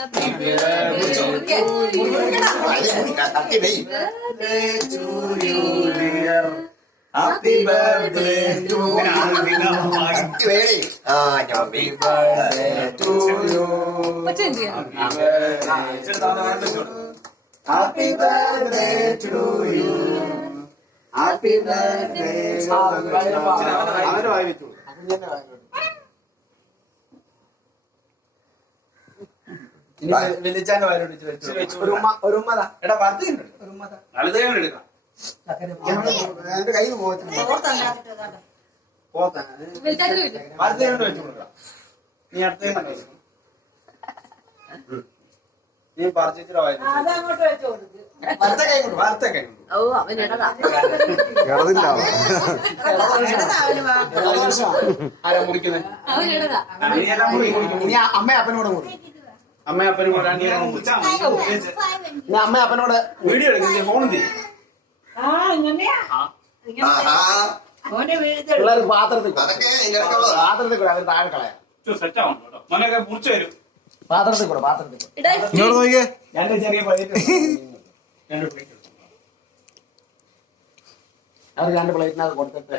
Happy birthday to you. Happy birthday to you. Happy birthday to you. Happy birthday to you. വെളിച്ചാന്റെ വയലോട് ഒരു ഉമ്മതാ എടാ വർദ്ധയുണ്ട് ഒരു ഉമ്മതാ എന്റെ കയ്യിൽ വർദ്ധയോട് വെച്ചു കൊടുക്കാം നീ അടുത്ത നീ പറിച്ചിട്ട് വാർത്ത കൈ കൊണ്ട് വാർത്ത കൈ ആരാ മുറിക്കുന്നത് അമ്മ അപ്പനോട് മുറി അമ്മ അപ്പനോട് അമ്മ അപ്പനോട് വീഡിയോ എടുക്കുന്ന ഫോൺ പിള്ളേർ പാത്രത്തിൽ പാത്രത്തിൽ കൂടെ അവർ താഴെ കളയാം പാത്രത്തിൽ കൂടെ പാത്രത്തിൽ കൂടെ രണ്ട് ചെറിയ പ്ലേറ്റ് അവർ രണ്ട് പ്ലേറ്റിനകത്ത് കൊടുത്തിട്ട്